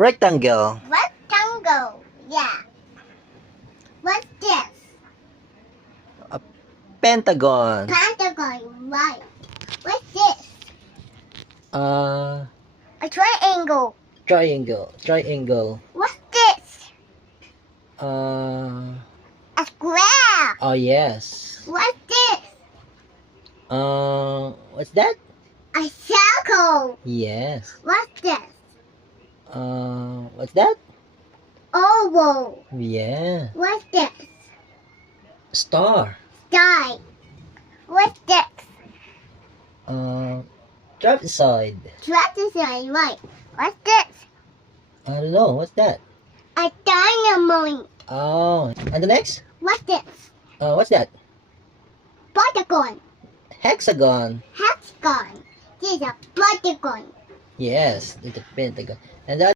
rectangle. Rectangle. Yeah. What's this? Pentagon. Pentagon. Right. What's this? Uh, A triangle. triangle. Triangle. What's this? Uh, A square. oh yes. What's this? What's that? A circle. Yes. What's this? What's that? Oval. Yeah. What's this? Star. Sky. What's this? Trapezoid. Trapezoid. Right. What's this? I don't know. What's that? A dynamite. Oh, and the next? What's this? What's that? Pentagon. Hexagon. Hexagon. This is a pentagon. Yes, it's a pentagon. And that